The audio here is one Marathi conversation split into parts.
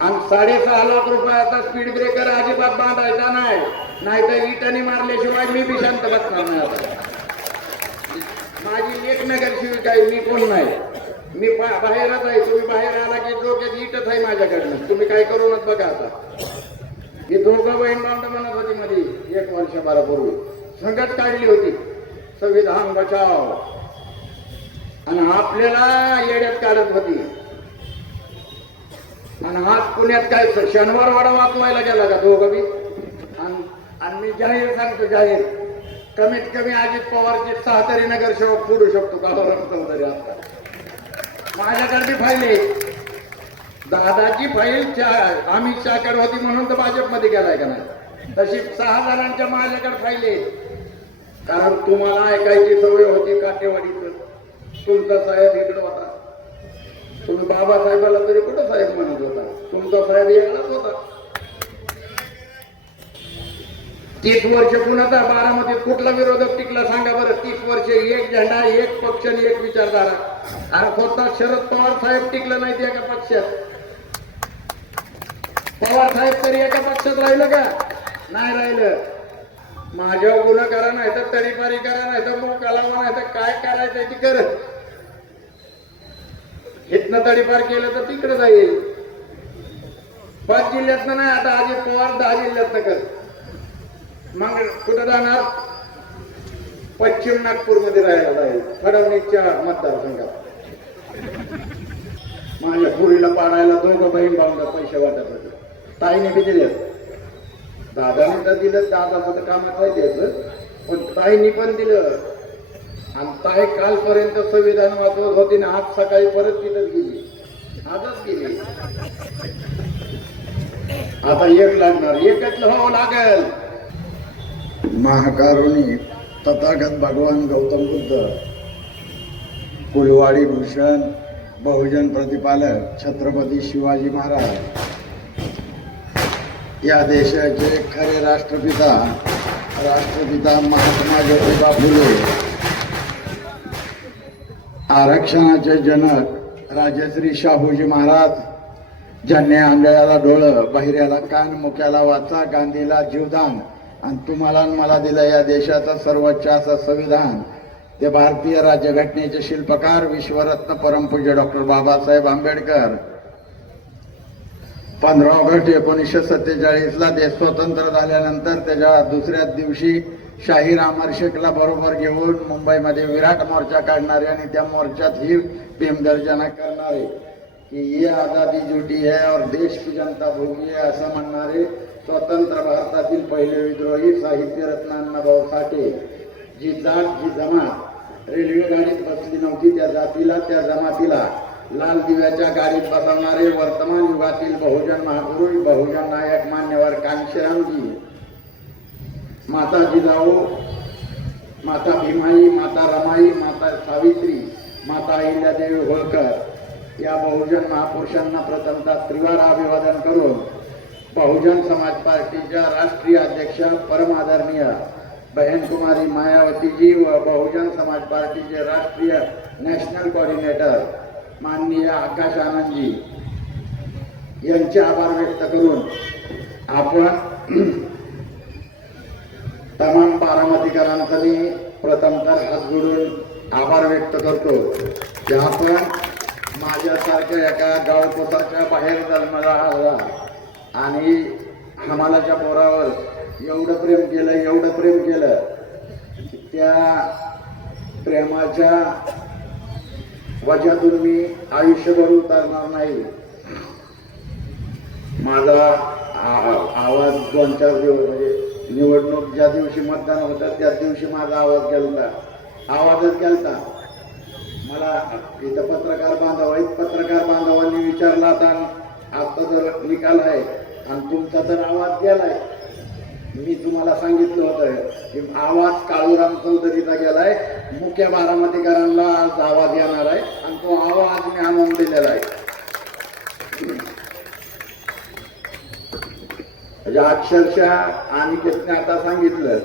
आणि 6.5 लाख रुपयाचा स्पीड ब्रेकर अजिबात बांधायचा नाही, नाहीतर इटाने मारल्याशिवाय मी बी शांत बसणार नाही. आता माझी एक नगरसेविक आहे, मी कोण नाही, मी बाहेरच आहे. तुम्ही बाहेर आला की डोक्यात इटच आहे माझ्याकडनं, तुम्ही काय करूनच बघा. आता ही दोघं बहीण बांधव म्हणत होती मध्ये 1 वर्षभरापूर्वी संगत काढली होती, संविधान बचाव, आणि आपल्याला येड्यात काढत होती. आणि आज पुण्यात काय शनिवार वाडा वाचवायला गेला का दोघं बी. आणि मी जाहीर सांगतो, जाहीर कमीत कमी अजित पवारचे 6 तरी नगरसेवक फोडू शकतो का तरी. आता माझ्याकडे फाईल आहे, दादाची फाईल अमित शहाकडे होती म्हणून तर भाजपमध्ये गेलाय का नाही, तशी 6 जणांच्या माझ्याकडे फाईल आहे. कारण तुम्हाला ऐकायची सवय होती काटेवाडीचं, तुमचा साहेब इकडं होता, तुम्ही बाबासाहेबाला तरी कुठं साहेब म्हणत होता, तुमचा साहेब यायलाच होता. 30 वर्ष पुण्याचा बारामतीत कुठला विरोधक टिकला सांगा बरं. 30 वर्ष एक झेंडा, एक पक्ष आणि एक विचारधारा. अरे स्वतः शरद पवार साहेब टिकलं नाही एका पक्षात. पवार साहेब तरी एका पक्षात राहिलं का? नाही राहिलं. माझ्यावर गुन्हा करा, नाही तर तडीपारी करा, नाही तर मोका लावा, नाही तर काय करायचं ती करत. इथनं तडीपार केलं तर तिकडे जाईल. 5 जिल्ह्यातनं नाही, आता अजित पवार 10 जिल्ह्यातनं कर. मग कुठं जाणार? पश्चिम नागपूरमध्ये राहायला जाईल, फडणवीसच्या मतदारसंघात. माझ्या पुरीला पाडायला दोघं बहीण भाऊंना पैसे वाटत होते. ताईने बी दिले, दादाने तर दिलं, दादाचं तर कामात द्यायचं, पण ताईने पण दिलं. आणि ताई कालपर्यंत संविधान वाचवत होती ना, आज सकाळी परत तिथंच गेली, आजच गेली. आता एक लागणार, एकच व्हावं लागेल. महाकारुणी तथागत भगवान गौतम बुद्ध, कुलवाडी भूषण, बहुजन प्रतिपालक छत्रपती शिवाजी महाराज, या देशाचे खरे राष्ट्रपिता महात्मा ज्योतिबा फुले, आरक्षणाचे जनक राजश्री शाहूजी महाराज, ज्यांनी आंधळ्याला डोळं, बहिऱ्याला कान, मुक्याला वाचा, गांधीला जीवदान, आणि तुम्हाला मला दिलं या देशाचं सर्वोच्च असं संविधान. ते भारतीय राज्यघटनेचे शिल्पकार विश्वरत्न परमपूज्य डॉक्टर बाबासाहेब आंबेडकर. 15 ऑगस्ट 1947ला देश स्वतंत्र झाल्यानंतर त्याच्या दुसऱ्याच दिवशी शाहीर अमर शेखला बरोबर घेऊन मुंबईमध्ये विराट मोर्चा काढणारे आणि त्या मोर्चात ही भीमगर्जना करणारे की ये आजादी झूठी है और देश की जनता भोगी है असं म्हणणारे स्वतंत्र भारतातील पहिले विद्रोही साहित्यरत्न अण्णाभाऊ साठे. जी जात, जी जमात रेल्वे गाडीत बसली नव्हती, त्या जातीला, त्या जमातीला लाल दिव्याच्या गाडीत बसवणारे वर्तमान युगातील बहुजन महापुरुष, बहुजन नायक मान्यवर कांशीरामजी, माता जिजाऊ, माता भीमाई, माता रमाई, माता सावित्री, माता अहिल्यादेवी होळकर या बहुजन महापुरुषांना प्रथमतः त्रिवार अभिवादन करून बहुजन समाज पार्टीच्या राष्ट्रीय अध्यक्षा परमादरणीय बहनकुमारी मायावतीजी व बहुजन समाज पार्टीचे राष्ट्रीय नॅशनल कोऑर्डिनेटर माननीय आकाश आनंदजी यांचे आभार व्यक्त करून आपण तमाम बारामतीकरांचा मी प्रथमतः हात जोडून आभार व्यक्त करतो की आपण माझ्यासारख्या एका गावकोसाच्या बाहेर जन्माला आला आणि हमालाच्या पोरावर एवढं प्रेम केलं, त्या प्रेमाच्या वजातून मी आयुष्यभर उतरणार नाही. माझा आवाज 2-4 दिवस म्हणजे निवडणूक ज्या दिवशी मतदान होतं त्याच दिवशी माझा आवाजच गेलता. मला इथं पत्रकार बांधवांनी विचारला आता आता जर निकाल आहे आणि तुमचा तर आवाज गेलाय, मी तुम्हाला सांगितलं होतं की आवाज काळूराम चौधरीचा गेलाय, मुख्य बारामतीकरांना आज आवाज येणार आहे आणि तो आवाज मी आणून दिलेला आहे. म्हणजे अक्षरशः अनिकेतने आता सांगितलं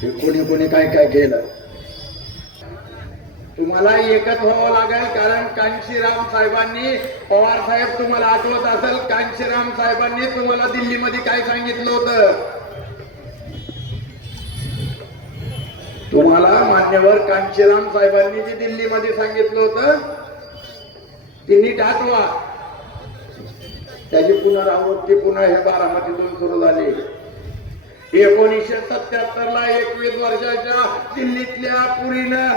की कोणी काय केलं. तुम्हाला एकच व्हावं लागेल, कारण कांशीराम साहेबांनी, पवार साहेब तुम्हाला आठवत असेल, कांशीराम साहेबांनी तुम्हाला दिल्लीमध्ये काय सांगितलं होतं? तुम्हाला मान्यवर कांशीराम साहेबांनी जे दिल्लीमध्ये सांगितलं होतं ते नीट आठवा. त्याची पुनरावृत्ती पुन्हा हे बारामतीतून सुरू झाली. 1977 ला 21 वर्षाच्या दिल्लीतल्या पुरीनं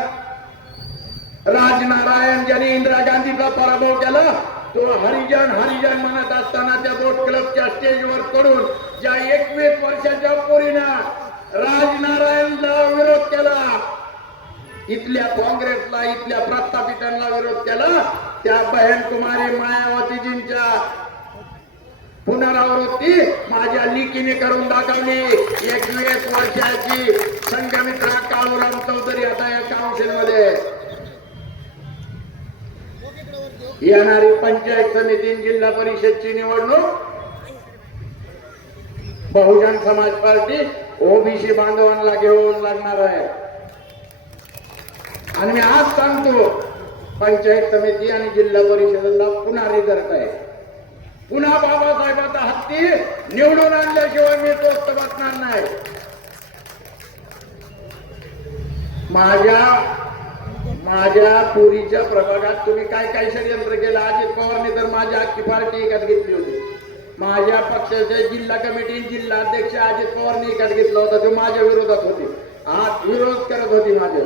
राजनारायण ज्यांनी इंदिरा गांधीचा पराभव केला, तो हरिजन हरिजन म्हणत असताना त्या बोट क्लबच्या स्टेजवर चढून ज्या 21 वर्षाच्या पोरीनं राजनारायणला विरोध केला, इथल्या काँग्रेसला, इथल्या प्रस्थापितांना विरोध केला, त्या बहन कुमारी मायावतीजींच्या पुनरावृत्ती माझ्या लिकीने करून दाखवली. 21 वर्षाची संघमित्रा काळूराम चौधरी आता या काउन्सिलमध्ये. येणारी पंचायत समिती, जिल्हा परिषदची निवडणूक बहुजन समाज पार्टी ओबीसी बांधवांना घेऊन लागणार आहे. आणि मी आज सांगतो, पंचायत समिती आणि जिल्हा परिषदेला पुन्हा रिझल्ट आहे. पुन्हा बाबासाहेबांचा हत्ती निवडून आणल्याशिवाय मी तोस्त बसणार नाही. माझ्या पुरीच्या प्रभागात तुम्ही काय काय षडयंत्र केलं? अजित पवारने तर माझी अख्खी पार्टी एकात घेतली होती. माझ्या पक्षाचे जिल्हा कमिटी, जिल्हा अध्यक्ष अजित पवारने एकात घेतला होता. ते माझ्या विरोधात होते, आज विरोध करत होती माझ्या.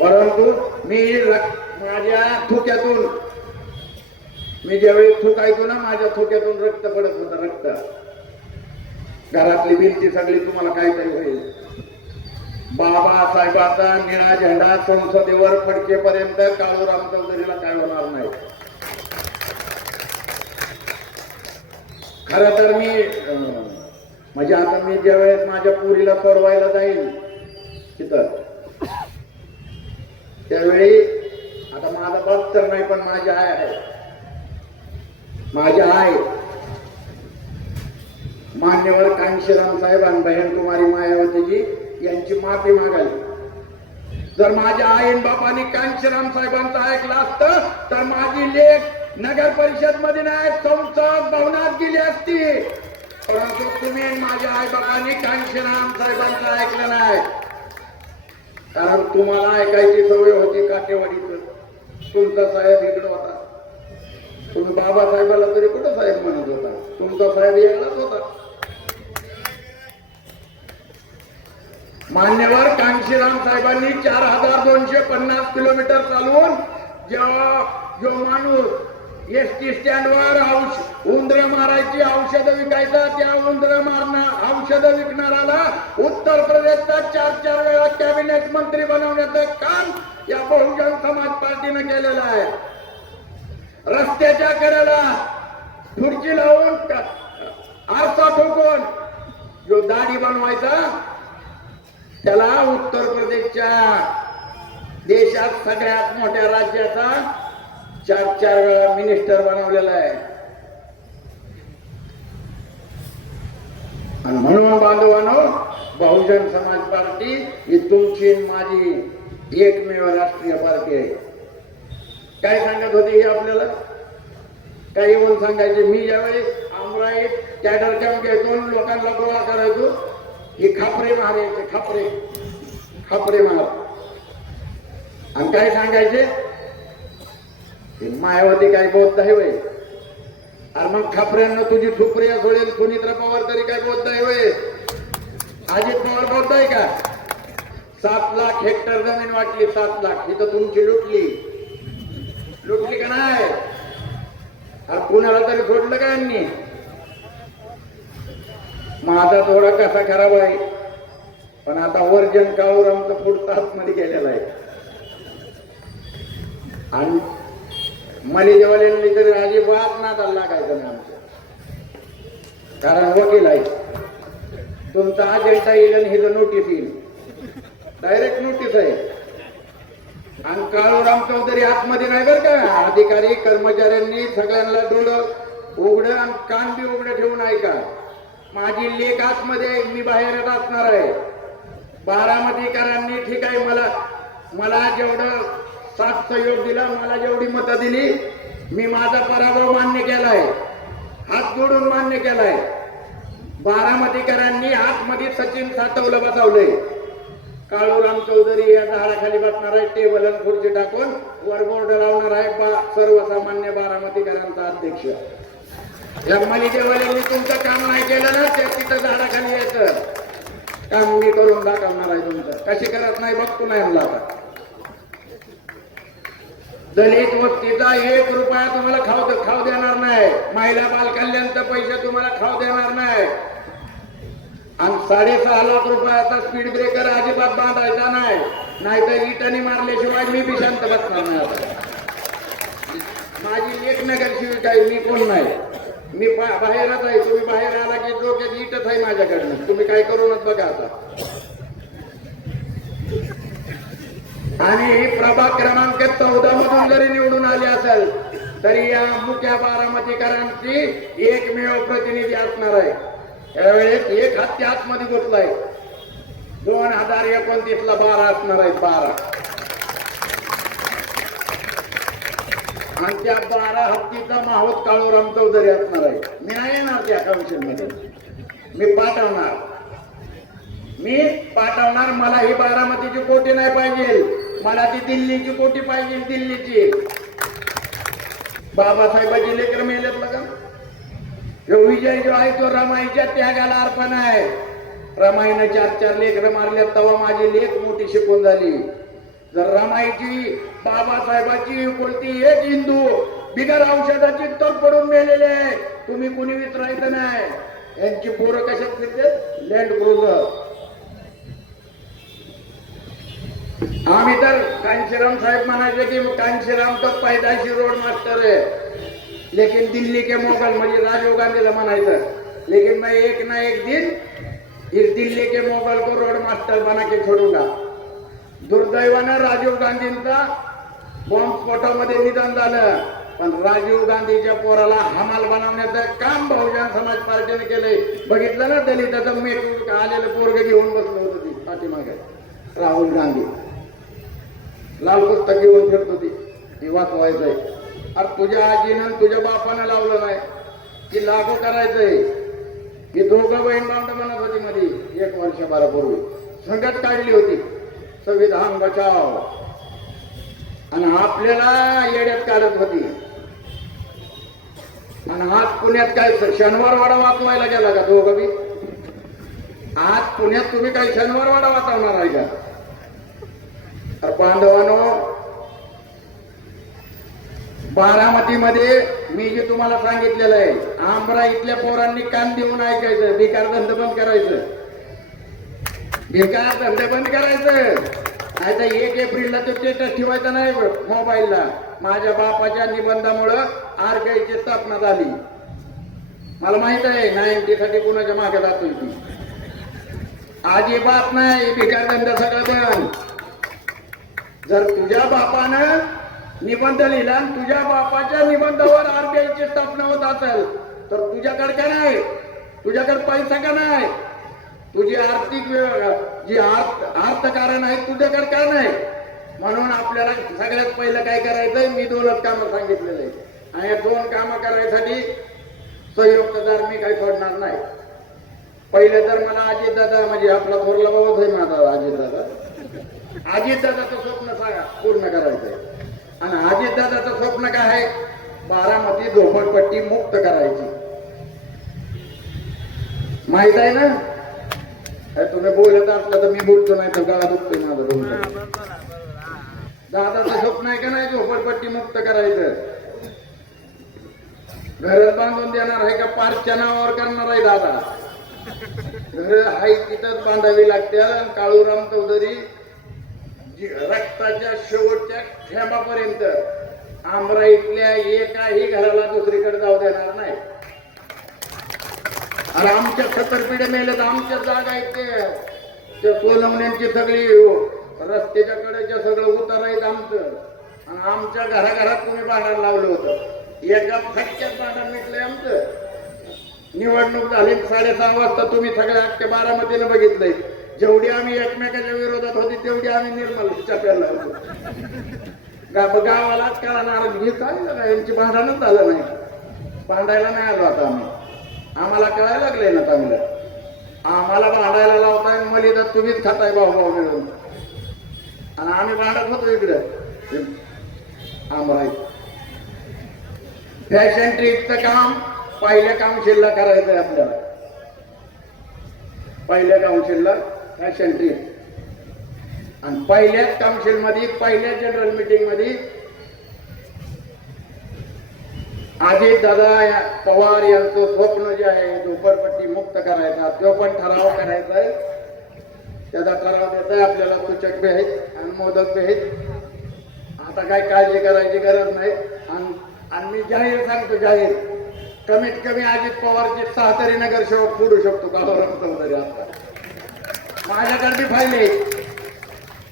परंतु मी माझ्या थुक्यातून, मी ज्यावेळी थुकायचो ना, माझ्या थुक्यातून रक्त पडत होतं, रक्त. घरातली भिंती सगळी तुम्हाला काहीतरी होईल. बाबासाहेबांचा निळा झेंडा संसदेवर फडकेपर्यंत काळूराम चौधरीला काय होणार नाही. खरं तर मी म्हणजे आता मी ज्यावेळेस माझ्या पुरीला सोडवायला जाईल तिथं, त्यावेळी आता माझा बाप तर नाही, पण माझी आई आहे. माझी आई मान्यवर कांशीराम साहेब आणि बहन कुमारी मायावतीजी यांची माफी मागावी. जर माझ्या आईन बापाने कांशीराम साहेबांचं ऐकलं असतं तर माझी लेख नगर परिषद मध्ये नाही, संसद भवनात गेली असती. परंतु तुम्ही माझ्या आई बापाने कांशीराम साहेबांचं ऐकलं नाही, कारण तुम्हाला ऐकायची सवय होती काटेवाडीचं. तुमचा साहेब इकडं होता, तुम्ही बाबासाहेबाला तरी कुठं साहेब म्हणत होता, तुमचा साहेब वेगळाच होता. मान्यवर कांशीराम साहेबांनी 4250 किलोमीटर चालवून जेव्हा जो माणूस एसटी स्टँडवर उंदरं मारायची औषधं विकायचा, त्या उंदरं औषधं विकणाऱ्याला उत्तर प्रदेशचा 4 वेळा कॅबिनेट मंत्री बनवण्याचं काम या बहुजन समाज पार्टीनं केलेलं आहे. रस्त्याच्या कडेला खुर्ची लावून आरसा ठोकून जो दाढी बनवायचा त्याला उत्तर प्रदेशच्या देशात सगळ्यात मोठ्या राज्याचा 4 वेळा मिनिस्टर बनवलेला आहे. आणि म्हणून बांधवांनो, बहुजन समाज पार्टी ही तुमची माझी एकमेव राष्ट्रीय पार्टी आहे. काय सांगत होते हे आपल्याला? काही म्हणून सांगायचे. मी ज्यावेळी आमराईत कॅडर कॅम्प घ्यायचो, लोकांना गोळा करायचो, हे खापरे मारायचे, खापरे मार. आणि काय सांगायचे, मायावती काय बोलत आहे वय? अरे मग खापऱ्यांना तुझी ठुपऱ्या सोडेल सुनित्रा पवार तरी काय बोलत आहे वय? अजित पवार बोलत आहे का? 7 लाख हेक्टर जमीन वाटली, 7 लाख इथं तुमची लुटली का नाही? अरे कुणाला तरी सोडलं का यांनी? माझा थोडा कसा खराब आहे, पण आता वर्जन काळूरामचा पुढचा आतमध्ये गेलेला आहे. आणि मलिदेवाल्यांनी तरी अजिबात नादाला लागायचं नाही आमच्या, कारण वकील आहे. तुमचा अजेंडा येईल आणि हिचं नोटीस येईल, डायरेक्ट नोटीस आहे. आणि काळूराम चौधरी आतमध्ये नाही बरं का. अधिकारी कर्मचाऱ्यांनी सगळ्यांना डोळं उघडं आणि कान बी उघडं ठेवून ऐका. माझी लेख आतमध्ये, मी बाहेर असणार आहे. बारामतीकरांनी ठीक आहे, मला जेवढं साथ सहयोग दिला, मला जेवढी मतं दिली, मी माझा पराभव मान्य केलाय, हात जोडून मान्य केलाय. बारामतीकरांनी आतमध्ये सचिन सातवलं बसवलंय. काळूराम चौधरी या झाडाखाली बसणार आहे, टेबल आणि खुर्ची टाकून वर बोर्ड लावणार आहे सर्वसामान्य बारामतीकरांचा अध्यक्ष. जगमाली देवाल्यांनी तुमचं काम नाही केलं ना, त्या तिथं झाडाखाली यायचं काम मी करून दाखवणार आहे तुमचं. कशी करत नाही बघतो नाही म्हणला. आता दलित वस्तीचा 1 रुपया तुम्हाला खाऊ देणार नाही. महिला बाल कल्याणचे पैसे तुम्हाला खाऊ देणार नाही. आणि 6.5 लाख रुपयाचा स्पीड ब्रेकर अजिबात बांधायचा नाही, नाहीतर इटाने मारल्याशिवाय मी बी शांत बसणार नाही. आता माझी लेख नगरसेविका आहे, मी कोण नाही, मी बाहेरच आहे. तुम्ही बाहेर आला की डोक्यात इटच आहे माझ्याकडनं, तुम्ही काय करूनच बघा. आता आणि प्रभाग क्रमांक 14 मधून जरी निवडून आले असेल तरी या मुख्या बारामतीकरांची एकमेव प्रतिनिधी असणार आहे. यावेळेस एक हत्ती आतमध्ये घुसलाय. 2029 ला 12 असणार आहेत, 12. आणि त्या 12 हत्तीचा माहोत काळूराम चौधरी असणार आहे. मी नाही येणार त्या कमिशन मध्ये, मी पाठवणार. मला ही बारामतीची कोटी नाही पाहिजे, मला ती दिल्लीची कोटी पाहिजे, दिल्लीची. बाबासाहेबांची लेकर मेलेत बघा. जो विजय जो आहे तो रमाईच्या त्यागाला अर्पण आहे. रमाईनं 4 लेकर मारल्यात तेव्हा माझी लेख मोठी शिकून झाली. जर रमाईची बाबासाहेबांची कोणती एक हिंदू बिगर औषधाची तर पडून मेलेले आहे, तुम्ही कुणी विचारायचं नाही. यांची पोरं कशात फिरते, लँड क्रुझर. आम्ही तर कांशीराम साहेब म्हणायचे की कांशीराम तो पैदाशी रोड मास्टर है, लेकिन दिल्ली के मोगल, म्हणजे राजीव गांधीला म्हणायचं, लेकिन मैं एक ना एक दिन इस दिल्ली के मोगल को रोड मास्टर बना के छोडूंगा. दुर्दैवानं राजीव गांधींचा बॉम्बस्फोटामध्ये निधन झालं, पण राजीव गांधीच्या पोराला हमाल बनवण्याचं काम बहुजन समाज पार्टीने केलंय. बघितलं ना, दलिताचं मेक आलेलं पोरग घेऊन बसलं होतं ती पाठीमागे. राहुल गांधी लाल पुस्तक घेऊन फिरत होती, ती वाचवायचंय. अरे तुझ्या आजीनं तुझ्या बापानं लावलं नाही की लागू करायचंय. ही दोघं बहीण भावंड म्हणत होती मध्ये 1 वर्षभरापूर्वी, संगत काढली होती संविधान बचाव, आणि आपल्याला येड्यात काढत होती. आणि आज पुण्यात काय शनिवारवाडा वाचवायला गेला का दोघं बी? आज पुण्यात तुम्ही काही शनिवारवाडा वाचवणार आहे का? तर बांधवांनो, बारामतीमध्ये मी जे तुम्हाला सांगितलेलं आहे, आंबरा इथल्या पोरांनी कान देऊन ऐकायचं. बेकार धंदे बंद करायचं, बेकार धंदे बंद करायचं. नाही तर 1 एप्रिलला तो स्टेटस ठेवायचा नाही मोबाईलला. माझ्या बापाच्या निबंधामुळं आरबीआयची स्थापना झाली. मला माहित आहे 90 साठी कुणाच्या मागे जातोय ती. अजिबात नाही, बेकार धंदा सगळं बंद. जर तुझ्या बापानं निबंध लिहिला आणि तुझ्या बापाच्या निबंधावर आरबीआयची स्थापना होत असेल तर तुझ्याकडे का नाही? तुझ्याकडे पैसा का नाही? तुझी आर्थिक जी अर्थकारण आहे तुझ्याकडे का नाही? म्हणून आपल्याला सगळ्यात पहिलं काय करायचंय, मी 2च कामं सांगितलेले आहेत. आणि 2 कामं करायसाठी संयुक्तदार मी काही सोडणार नाही. पहिले तर मला अजितदादा, म्हणजे आपला थोरला भाऊच आहे माझा अजितदादाचं स्वप्न पूर्ण करायचंय. आणि अजितदादाचं स्वप्न काय आहे? बारामती झोपडपट्टी मुक्त करायची. माहित आहे ना? तुम्ही बोलत असला तर मी बोलतो, नाही तर गळा दुखतोय माझं. दादाचं स्वप्न आहे का नाही झोपडपट्टी मुक्त करायचं? घर बांधून देणार आहे का पार्कच्या नावावर करणार आहे दादा? घर आहे तिथंच बांधावी लागते. काळूराम चौधरी रक्ताच्या शेवटच्या थेंबापर्यंत आंबरा इथल्या एकाही घराला दुसरीकडे जाऊ देणार नाही. आणि आमच्या 70 पिढ्या मेल्यात, आमच्या जागा आहेत ते सोलवण्यांची सगळी रस्त्याच्या कडेच्या सगळं उतार आहेत आमचं. आणि आमच्या घराघरात तुम्ही भांडण लावलं होतं. एका फटक्यात भांडण मिटलंय आमचं. निवडणूक झाली 6:30 वाजता, तुम्ही सगळ्या अख्ख्या बारामतीनं बघितलंय. जेवढी आम्ही एकमेकाच्या विरोधात होती तेवढी आम्ही निर्मलच्या प्यायला होतो. गावालाच कळणार हे काय यांची भांडणच झालं नाही, भांडायला नाही आलो आता आम्ही. आम्हाला कळायला लागले ना चांगलं. आम्हाला भांडायला लावताय मलिदा तुम्हीच खाताय भाऊ भाऊ मिळून, आणि आम्ही भांडत होतो इकडे आम्हाला. फॅशन ट्रिपचं काम पहिल्या काउन्सिलला करायचंय आपल्याला. पहिल्या काउन्सिलला फॅशन ट्रिप, आणि पहिल्याच काउन्सिल मध्ये पहिल्या जनरल मीटिंग मध्ये अजित दादा पवार यांचं स्वप्न जे आहे झोपडपट्टी मुक्त करायचा, तो पण ठराव करायचा आहे. त्याचा ठराव देताय आपल्याला. सूचक बी आहेत आणि मोदक बी आहेत. आता काय काळजी करायची गरज नाही. आणि मी जाहीर सांगतो, जाहीर कमीत कमी अजित पवारची 6 तरी नगरसेवक फोडू शकतो गावावर तरी. आता माझ्याकडे बी फाईल आहे.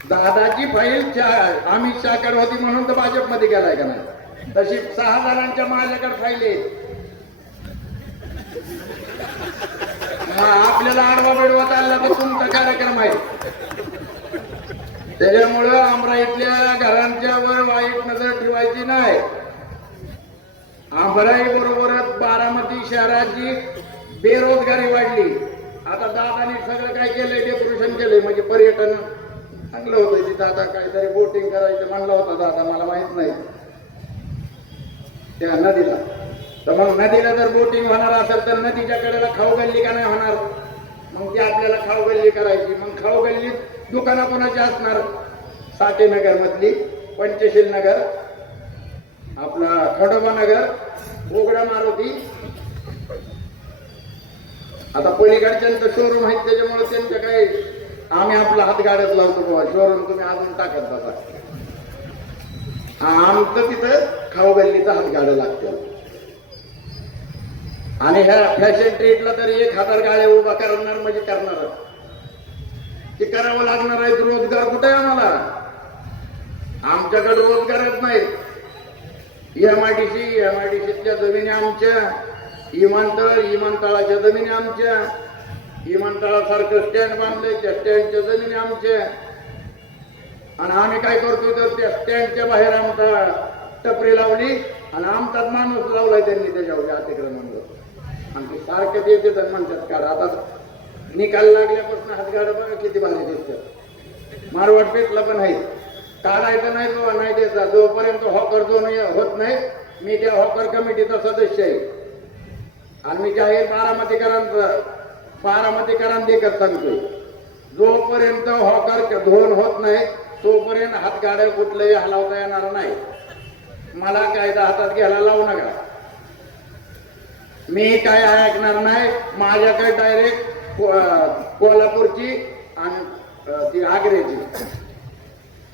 दादाची फाईल अमित शहाकडे होती म्हणून तर भाजपमध्ये गेलाय का नाही, तशी 6 जणांच्या माझ्याकडे फाईल आहे. आपल्याला आडवा बेडवा चालला तर तुमचा कार्यक्रम आहे. त्याच्यामुळं आमराईतल्या घरांच्या वर वाईट नजर ठेवायची नाही. आंबराई बरोबरच बारामती शहराची बेरोजगारी वाढली. आता दादानी सगळं काय केलंय, डेकोरेशन केलंय, म्हणजे पर्यटन चांगलं होतं. तिथं आता काहीतरी बोटिंग करायचं म्हणलं होतं दादा, मला माहित नाही त्या नदीला. तर मग नदीला जर बोटिंग होणार असेल तर नदीच्या कडेला खाऊ गल्ली का नाही होणार? मग ती आपल्याला खाऊ गल्ली करायची. मग खाऊ गल्लीत दुकानं कोणाची असणार? साठे नगर मधली, पंचशील नगर, आपला खडोबा नगर, उघडा मारुती. आता पलीकडच्यांचं शोरूम आहेत त्याच्यामुळे त्यांचं काही आम्ही आपला हात गाडत लावतो बाबा, शोरूम तुम्ही अजून टाकत बघा. आमचं तिथं खाऊ गल्लीचा हात गाडं लागतं. आणि ह्या फॅशन ट्रीटला तरी 1000 गाड्या उभा करणार म्हणजे करणार, ते करावं लागणार आहे. रोजगार कुठे आहे आम्हाला? आमच्याकडे रोजगारच नाही. एमआयडीसीच्या जमिनी आमच्या, विमानतळाच्या जमिनी आमच्या, विमानतळासारखं स्टँड बांधलंय त्या स्टँडच्या जमिनी आमच्या. आणि आम्ही काय करतो तर त्या स्टँडच्या बाहेर आमचा टपरी लावली आणि आमचाच माणूस लावलाय त्यांनी त्याच्यावर अतिक्रमणवर. आणि ते सारखं येते तर म्हणतात काढ. आता निकाल लागल्यापासून हातगाड बघा किती भारी दिसतात. मारवाड पेटला पण आहे. काढायचं नाही तो नाही द्यायचा जोपर्यंत हॉकर जो होत नाही. मी त्या हॉकर कमिटीचा सदस्य आहे आणि मी जाहीर बारामतीकरांदेखत सांगतोय, जोपर्यंत हॉकर धोन होत नाही तोपर्यंत हातगाड्या कुठलंही हलवता येणार नाही. मला कायदा हातात घ्यायला लावू नका. मी काय ऐकणार नाही. माझ्याकडे डायरेक्ट कोल्हापूरची आणि ती आग्र्याची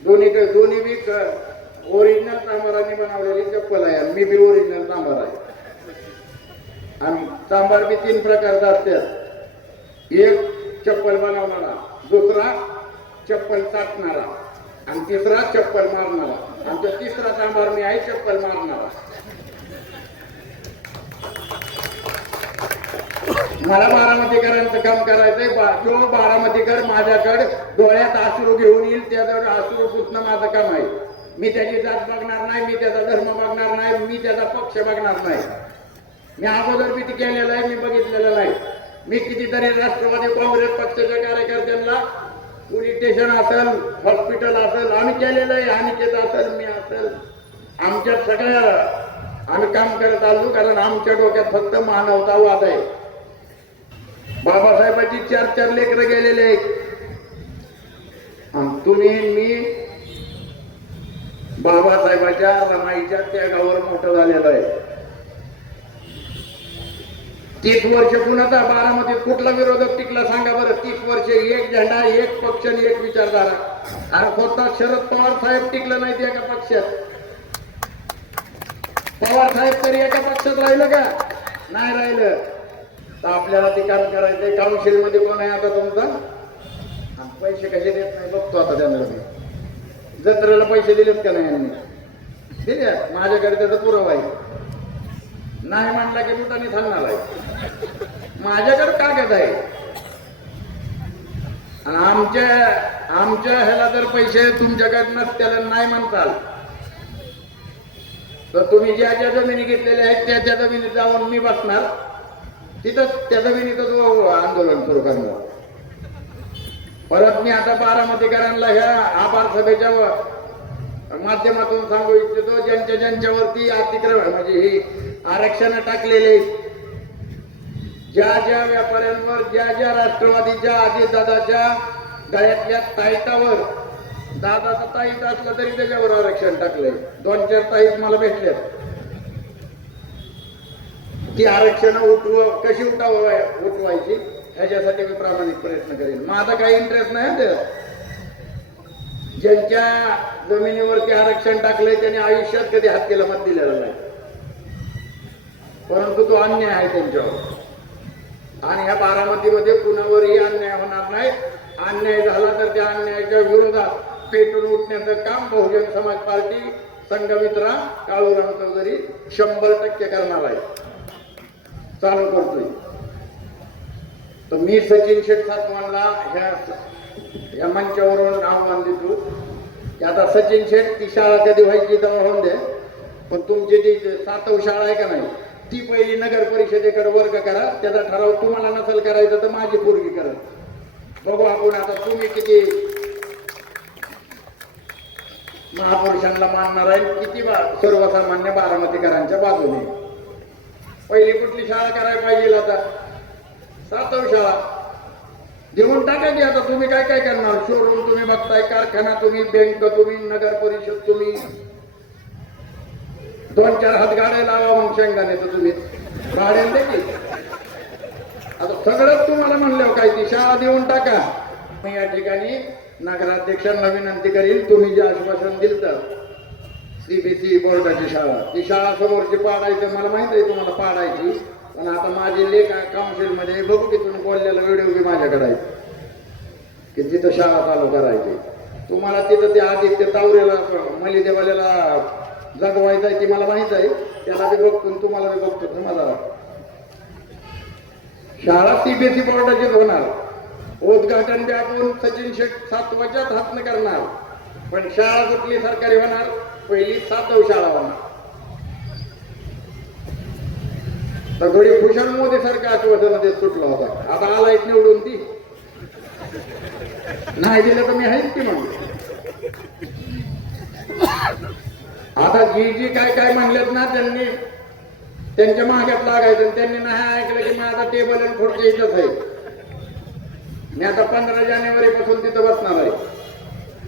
दोन्ही बी ओरिजिनल चांबारांनी बनवलेली चप्पल आहे. मी बी ओरिजिनल चांबार आहे. आणि चांबार बी 3 प्रकारचा असतात. एक चप्पल बनवणारा, दुसरा चप्पल चाटणारा आणि तिसरा चप्पल मारणारा. आमचा 3रा चांबार मी आहे, चप्पल मारणारा. मला बारामतीकरांचं काम करायचंय. जो बारामतीकर माझ्याकडे डोळ्यात अश्रू घेऊन येईल त्याजवळ अश्रू पुसणं माझं काम आहे. मी त्याची जात बघणार नाही, मी त्याचा धर्म बघणार नाही, मी त्याचा पक्ष बघणार नाही. मी अगोदर बी केलेलं आहे, मी बघितलेलं नाही. मी कितीतरी राष्ट्रवादी काँग्रेस पक्षाच्या कार्यकर्त्यांना पोलीस स्टेशन असेल, हॉस्पिटल असेल आम्ही केलेलं आहे. अनिकेत असेल, मी असेल, आमच्या सगळ्या आम्ही काम करत आलो. कारण आमच्या डोक्यात फक्त मानवतावाद आहे. बाबासाहेबांची 4 लेकरं गेलेले आहेत. तुम्ही मी बाबासाहेबांच्या रमाईच्या त्यागावर मोठं झालेलं आहे. 30 वर्ष कुणाचा बारामतीत कुठला विरोधक टिकला सांगा बरं? 30 वर्ष एक झेंडा, एक पक्ष आणि एक विचारधारा. आणि स्वतः शरद पवार साहेब टिकलं नाही एका पक्षात. पवार साहेब तरी एका पक्षात राहिलं का? नाही राहिलं. तर आपल्याला ते काम करायचंय. काउन्सिल मध्ये कोण आहे आता तुमचा? पैसे कसे देत नाही बघतो आता. त्यांना जत्रेला पैसे दिलेत का नाही यांनी? दिले. माझ्याकडे त्याचा पुरावा आहे. नाही म्हटलं की बुटाने थांबणार आहे. माझ्याकडे कागद आहे. आणि आमच्या ह्याला जर पैसे तुमच्याकडनं त्याला नाही म्हणताल तर तुम्ही ज्या ज्या जमिनी घेतलेल्या आहेत त्या त्या जमिनीत जाऊन मी बसणार तिथंच त्या जमिनीतच आंदोलन सुरू करणार. परत मी आता बारामतीकरांना ह्या आभार सभेच्या माध्यमातून सांगू इच्छितो, ज्यांच्यावरती अतिक्रमण म्हणजे ही आरक्षण टाकलेले ज्या ज्या व्यापाऱ्यांवर ज्या राष्ट्रवादीच्या अजितदादाच्या गळ्यातल्या ताईतावर दादाचा ताईत असला तरी त्याच्यावर आरक्षण टाकलंय. 2-4 ताईत मला भेटल्यात. ती आरक्षण कशी उठवायची ह्याच्यासाठी मी प्रामाणिक प्रयत्न करेन. माझा काही इंटरेस्ट नाही त्यात. ज्यांच्या जमिनीवरती आरक्षण टाकलंय त्यांनी आयुष्यात कधी हत्येला मत दिलेलं नाही, परंतु तो अन्याय आहे त्यांच्यावर. आणि ह्या बारामतीमध्ये कुणावरही अन्याय होणार नाही. अन्याय झाला तर त्या अन्यायाच्या विरोधात पेटून उठण्याचं काम बहुजन समाज पार्टी संघमित्रा काळूराम चौधरी 100% करणार आहे, चालू करतोय. तर मी सचिन शेठ सातवानला ह्या मंचावरून आव्हान देतो की आता सचिन शेठ ती शाळा कधी व्हायची तेव्हा होऊन दे, पण तुमची ती 7वी शाळा आहे का नाही ती पहिली नगर परिषदेकडे वर्ग करा. त्याचा ठराव तुम्हाला नसेल करायचं तर माझी पोरगी करा. बघू आपण आता तुम्ही किती महापुरुषांना मानणार आहे, किती सर्वसामान्य बारामतीकरांच्या बाजूने. पहिली कुठली शाळा करायला पाहिजे आता 7वी शाळा देऊन टाकायची. आता तुम्ही काय काय करणार? शोरूम तुम्ही बघताय, कारखाना तुम्ही, बँक तुम्ही, नगर परिषद तुम्ही, 2-4 हात गाड्या लावा मग शेंगाने तर तुम्ही गाड्याला देखील. आता सगळंच तुम्हाला म्हणलं काय ती शाळा देऊन टाका. मी या ठिकाणी नगराध्यक्षांना विनंती करील, तुम्ही जे आश्वासन दिलं तर CBSE बोर्डाची शाळा ती शाळा समोरची पाडायचं मला माहित आहे तुम्हाला पाडायची, पण आता माझे लेख काउन्सिल मध्ये बघू की तुम्ही बोललेला व्हिडिओ बी माझ्याकडे आहे की तिथं शाळा चालू करायची. तुम्हाला तिथं ते आदित्य तावरेला मलिदेवाल्याला जगवायचं आहे ती मला माहित आहे, त्याला बी बघतो तुम्हाला बी बघतो. तुम्हाला शाळा CBSE बोर्डाचीच होणार. उद्घाटन बी आपण सचिन शेठ सातवाच्याच हातनं करणार, पण शाळा कुठली सरकारी होणार? पहिली 7वी शाळा होणार. तर गडी भूषण मोदी सारख्या आश्वासनामध्ये सुटला होता, आता आला एक निवडून ती नाही दिलं तर मी आहेच की म्हणून. आता जी काय काय म्हणलेत ना त्यांनी त्यांच्या माग्यात लागायचं, त्यांनी नाही ऐकलं की मी आता टेबल आणि खुर्ची इथंच आहे. मी आता 15 जानेवारी पासून तिथं बसणार आहे.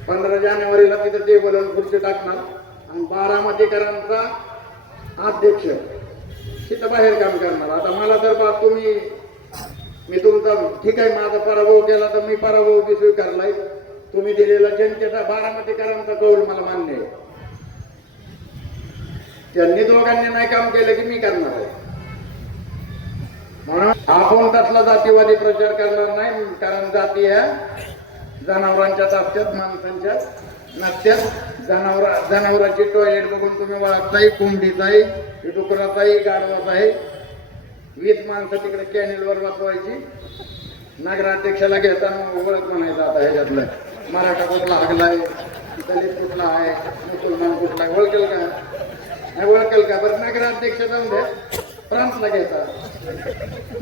15 जानेवारीला तिथं टेबल आणि खुर्ची टाकणार आणि बारामतीकरांचा अध्यक्ष तिथं बाहेर काम करणार. आता मला जर बा मी तुमचा ठीक आहे माझा पराभव केला तर मी पराभव बी स्वीकारलाय. तुम्ही दिलेला जनतेचा बारामतीकरांचा कौल मला मान्य आहे. त्यांनी दोघांनी नाही काम केलं की मी करणार आहे. म्हणून आपण तसला जातीवादी प्रचार करणार नाही, कारण जाती ह्या जनावरांच्या असतात, माणसांच्या नसत्यात. जनावरांची टॉयलेट बघून तुम्ही ओळखताय, कोंबडीचा आहे, डुकराचा आहे, गाढवाचा आहे. 20 माणसं तिकडे कॅनेलवर बसवायची. नगराध्यक्षाला घेताना ओळख म्हणायचं आता ह्याच्यातलं मराठा कुठला हागलाय, दलित कुठला आहे, मुसलमान कुठला आहे, ओळखेल का? नाही ओळखेल का? बरं नगराध्यक्ष जाऊन द्या, प्रांतला घ्यायचा.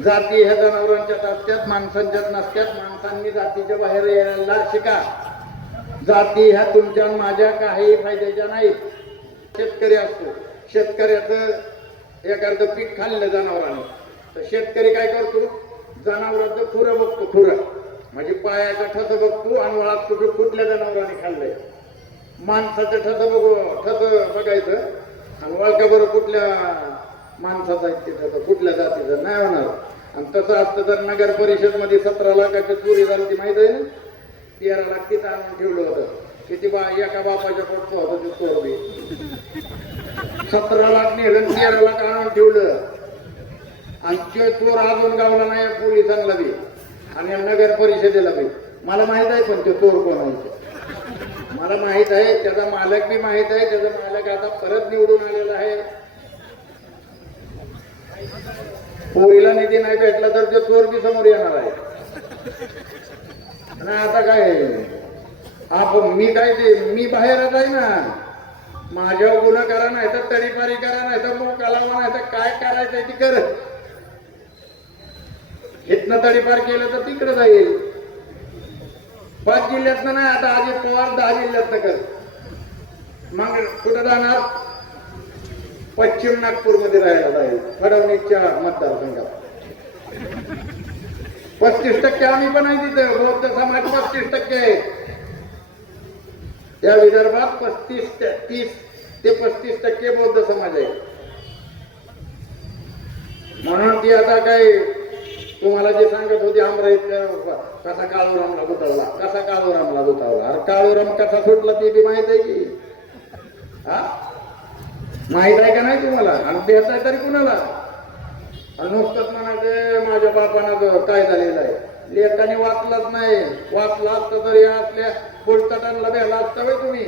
जाती ह्या जनावरांच्यात असतात, माणसांच्यात नसतात. माणसांनी जातीच्या बाहेर यायला शिका. जाती ह्या तुमच्या माझ्या काही फायद्याच्या नाहीत. शेतकरी असतो, शेतकऱ्याचं एखादं पीक खाल्लं जनावरांनी तर शेतकरी काय करतो? जनावरांचं खुरं बघतो, खुरं म्हणजे पायाचं ठस बघतो आणि वळात कुठल्या जनावरांनी खाल्लंय. माणसाचं ठस बघायचं आणि वळका बरं कुठल्या माणसाचा आहे तिथं, कुठल्या जातीचं नाही होणार. आणि तसं असतं तर नगर परिषद मध्ये 17 लाखाची चोरी झाली ती माहित आहे ना. 13 लाख तिथं आणून ठेवलं होतं. किती एका बापाच्या पोटचं होतं ते चोर बी. 17 लाख नेलं, 13 लाख आणून ठेवलं आणि ते चोर अजून गावला नाही पोलिसांना बी आणि नगर परिषदेला बी. मला माहित आहे पण ते चोर कोण आहे मला माहित आहे. त्याचा मालक बी माहित आहे. त्याचा मालक आता परत निवडून आलेला आहे. पोरीला निधी नाही भेटला तर ते चोर बी समोर येणार आहे. आणि आता काय आपण मी बाहेरच आहे ना. माझ्यावर गुन्हा करा नाही तर तडीपारी करा नाही तर मोका लावा नाही तर काय करायचंय ती कर. इथनं तडीपार केलं तर तिकडे जाईल. 5 जिल्ह्यातनं नाही आता अजित पवार 10 जिल्ह्यातनं कर. मग कुठं जाणार? पश्चिम नागपूरमध्ये राहायला जाईल फडणवीसच्या मतदारसंघात. 35% आम्ही पण आहे तिथं. बौद्ध समाज 35% आहे या विदर्भात. 30 ते 35% बौद्ध समाज आहे. म्हणून ती आता काय तुम्हाला जे सांगत होती अमरावतीच्या कसा काळूरामला गुतावला, कसा काळूरामला गुतावला. अरे काळूराम कसा सुटला ते बी माहित आहे की. हा माहित आहे का नाही तुम्हाला? आणि भेटाय तरी कुणाला? नुसतंच म्हणायचं माझ्या बापानं काय झालेलं आहे. लेखाने वाचलाच नाही. वाचला असतं तरी असल्या बुलटाटांना भेटला असतं व्हय तुम्ही.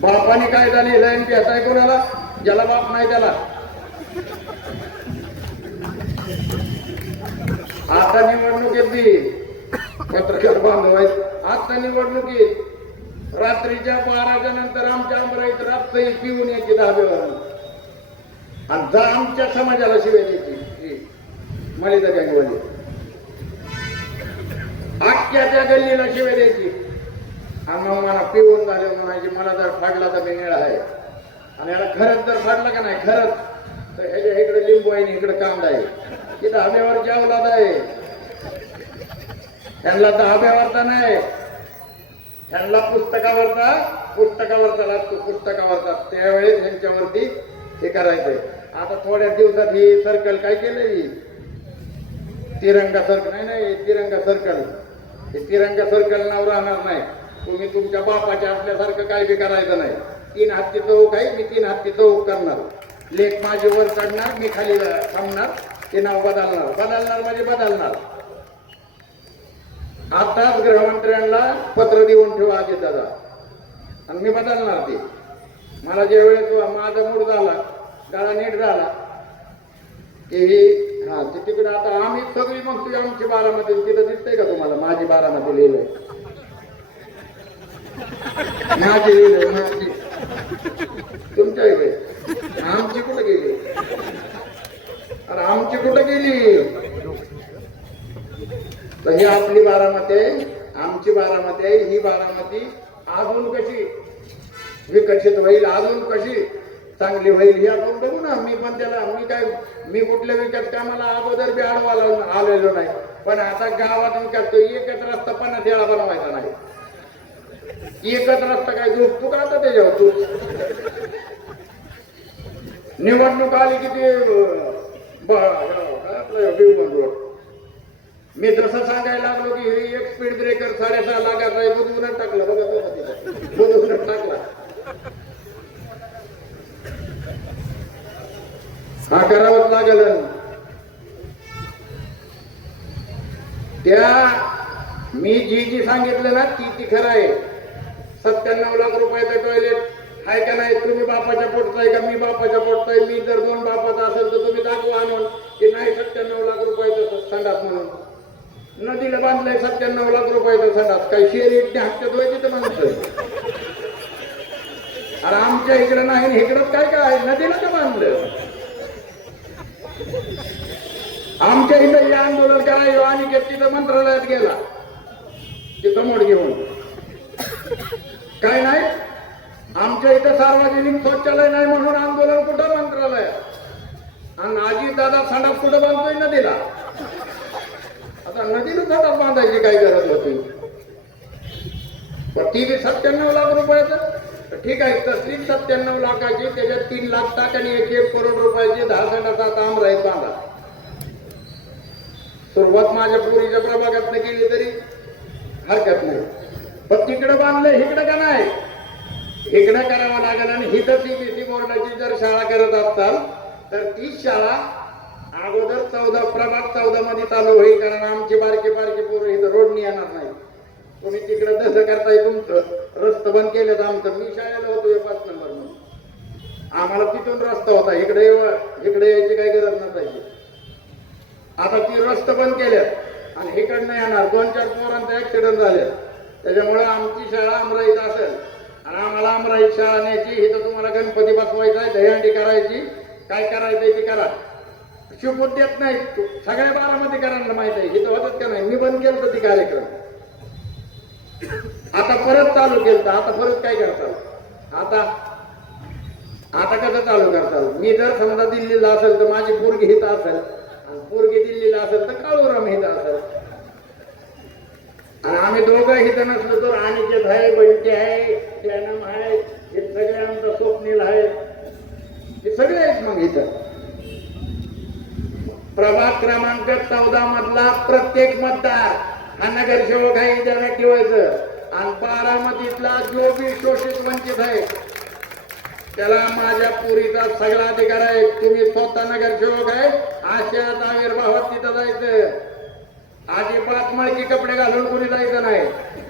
बापाने काय झालेलं आहे भेटाय कोणाला? ज्याला बाप नाही त्याला. आता निवडणुकीत बी पत्रकार बांधव आहेत. आता निवडणुकीत रात्रीच्या 12च्या नंतर आमच्या अमरावतीत रात्री पिऊन यायची धाब्यावर आणि जा आमच्या समाजाला शिवाय द्यायची. मलिदा गँगवाली अख्ख्या त्या गल्लीला शिवाय द्यायची. आणि मग मला पिऊन झाले म्हणायचे मला जर फाडला तर मी निळा आहे. आणि याला खरंच जर फाडला का नाही खरंच तर ह्याच्या इकडे लिंबू आहे आणि इकडे कांदा आहे. की धाब्यावर जेवलाच आहे. त्यांना धाब्यावरचा नाही, त्यांना पुस्तकावरचा लागतो. पुस्तकावरचा त्यावेळेस ह्यांच्यावरती हे करायचंय. आता थोड्या दिवसात ही सर्कल काय केलंय? तिरंगा सर्कल नाही तिरंगा सर्कल. हे तिरंगा सर्कल नाव राहणार नाही. तुम्ही तुमच्या बापाच्या असल्यासारखं काय बी करायचं नाही. 3 हत्ती चौक आहे. मी 3 हत्ती चौक करणार. लेख माझे वर चढणार, मी खाली थांबणार. ते नाव बदलणार म्हणजे बदलणार. आताच गृहमंत्र्यांना पत्र देऊन ठेवा अजित दादा आणि मी बदलणार ते. मला ज्या वेळेस माझा मूड झाला, गाळा नीट झाला की हा ते तिकडे आता आम्ही सगळी म्हणतोय आमची बारामती. तिथं दिसतंय का तुम्हाला माझी बारामती लिहिलंय? माझी लिहिलंय माझी. तुमच्या इकडे आमची कुठं गेली? अरे आमची कुठं गेली? तर ही आपली बारामती आहे, आमची बारामती आहे. ही बारामती अजून कशी विकसित होईल, अजून कशी चांगली होईल हे आपण बघू ना. मी पण त्याला मी कुठल्या विकास कामाला अगोदर बी आलेलो नाही. पण आता गावात विकास एकच रस्ता 50 वेळा बनवायचा नाही. एकच रस्ता काय झोपतो का आता त्याच्यावर? तू निवडणूक आली की ते आपलं भिवबंद रोड मी जसं सांगायला लागलो की हे एक स्पीड ब्रेकर 6.5 लाखाचा आहे. बुधवूनच टाकलं बघा तो बुधवूनच टाकला. हा करावंच लागेल. त्या मी जी सांगितलं ना ती खरं आहे. 97 लाख रुपयाचं टॉयलेट आहे का नाही? तुम्ही बापाच्या पोटचा आहे का? मी बापाच्या पोटचा आहे. मी जर 2 बापाचा असेल तर तुम्ही दाखवा आणून की नाही 97 लाख रुपयाचं संडास म्हणून. नदीला बांधलंय 97 लाख रुपयाचं संडास. काही शेरीने हक्कात व्हायची तर म्हणतोय. अरे आमच्या इकडे नाही, इकडं काय नदीला का बांधलं? आमच्या इथं हे आंदोलन करायला आणि तिथं मंत्रालयात गेला ते समोर घेऊन. काय नाही आमच्या इथं सार्वजनिक शौचालय नाही म्हणून आंदोलन कुठं मंत्रालयात. आणि अजित दादा संडास कुठं बांधतोय? नदीला. आता नदीला संडास बांधायची काय गरज होती? ती 97 लाख रुपयाचं ठीक आहे. तसली 97 लाखाची त्याच्यात 3 लाख टाक आणि 1 करोड रुपयाची 10 संडास आता आमराईत बांधा. सुरुवात माझ्या पुरीच्या प्रभागातनं केली तरी हरकत नाही. पण तिकडं बांधलंय इकडं का नाही? इकडं करावं लागेल. आणि हिथं सीबीएसई बोर्डाची जर शाळा करत असताल तर ती शाळा अगोदर 14 प्रभाग 14 मध्ये चालू होईल. कारण आमची बारकी पोरं इथं रोडनी येणार नाही. तुम्ही तिकडं तसं करताय. तुमचं रस्ता बंद केलं तर आमचं. मी शाळेला होतो 5 नंबर म्हणून. आम्हाला तिथून रस्ता होता. इकडे यायची काही गरज नसायची. आता ती रस्ता बंद केल्या आणि इकडनं येणार 2-4 पोरांचा ऍक्सिडेंट झाले. त्याच्यामुळे आमची शाळा अमराईत असेल आणि आम्हाला अमराईत शाळा न्यायची. ही तर तुम्हाला गणपती बसवायचा आहे, दहीहंडी करायची, काय करायचंय ते करा. शिकवत देत नाही. सगळ्या बारामतीकरांना माहित आहे. हे तर होतच का नाही. मी बंद केलं ती कार्यक्रम, आता परत चालू केलं. आता परत काय करताल? आता कसं चालू करताल? मी जर समजा दिल्लीला असेल तर माझी पोरगी हित असेल आणि पोरगी दिल्लीला असेल तर काळूराम हित असेल आणि आम्ही दोघं हित नसलो तर अनिकेत आहे, बंटी आहे, जैनम आहे, हे सगळे आमचं स्वप्नील आहे, हे सगळे आहेत. मग इथं प्रभाग क्रमांक 14 मधला प्रत्येक मतदार हा नगरसेवक आहे त्याला ठेवायचं आणि बारामतीतला जो बी शोषित वंचित आहे त्याला माझ्या पुरीचा सगळा अधिकार आहे. तुम्ही स्वतः नगरसेवक आहे अशा आविर्भावात तिथं जायचं. अजिबात मळकी कपडे घालून कुणी जायचं नाही.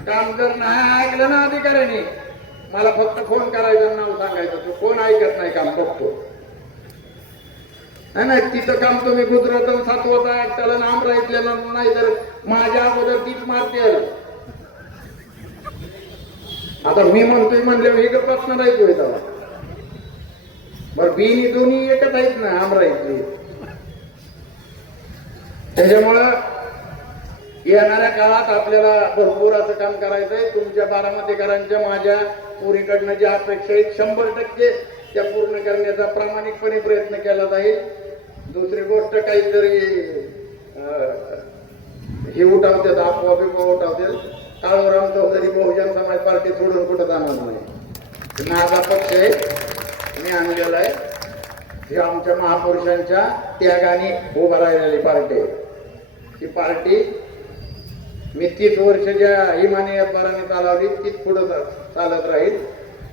काम जर नाही ऐकलं ना अधिकाऱ्यांनी मला फक्त फोन करायचा, नाव सांगायचं. तो कोण ऐकत नाही काम बघतो नाही. तिथं काम तुम्ही गुजरात 7 त्याला नाम राहितलेलं नाही तर माझ्या अगोदर तीच मारते. आता मी म्हणतोय म्हणले हे प्रश्न राहतोय त्याला. बरं बिनी दोन्ही एकच आहेत ना आमराईतली. त्याच्यामुळं येणाऱ्या काळात आपल्याला भरपूर असं काम करायचंय. तुमच्या बारामतीकरांच्या माझ्या पुरीकडनं ज्या अपेक्षा आहेत 100% त्या पूर्ण करण्याचा प्रामाणिकपणे प्रयत्न केला जाईल. दुसरी गोष्ट काहीतरी हे उठावतात, अफवा बिफवा उठावतात. काळूराम चौधरी बहुजन समाज पार्टी सोडून कुठं जाणार नाही. माझा पक्ष आहे, मी आणलेला आहे. ही आमच्या महापुरुषांच्या त्यागाने उभा राहिलेली पार्टी आहे. ही पार्टी मी 30 वर्ष ज्या इमानी याद्वाराने चालवली तीच पुढं चालत राहील.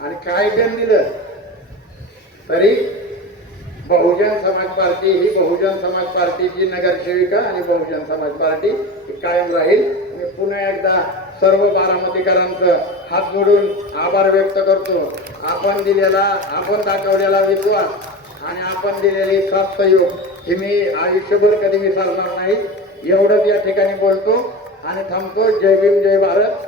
आणि काय पण दिलं तरी बहुजन समाज पार्टी ही बहुजन समाज पार्टीची नगरसेविका आणि बहुजन समाज पार्टी ही कायम राहील. मी पुन्हा एकदा सर्व बारामतीकरांचं हात जोडून आभार व्यक्त करतो. आपण दाखवलेला विश्वास आणि आपण दिलेली साथ सहयोग हे मी आयुष्यभर कधी विसरणार नाही. एवढंच या ठिकाणी बोलतो आणि थांबतो. जय भीम, जय भारत.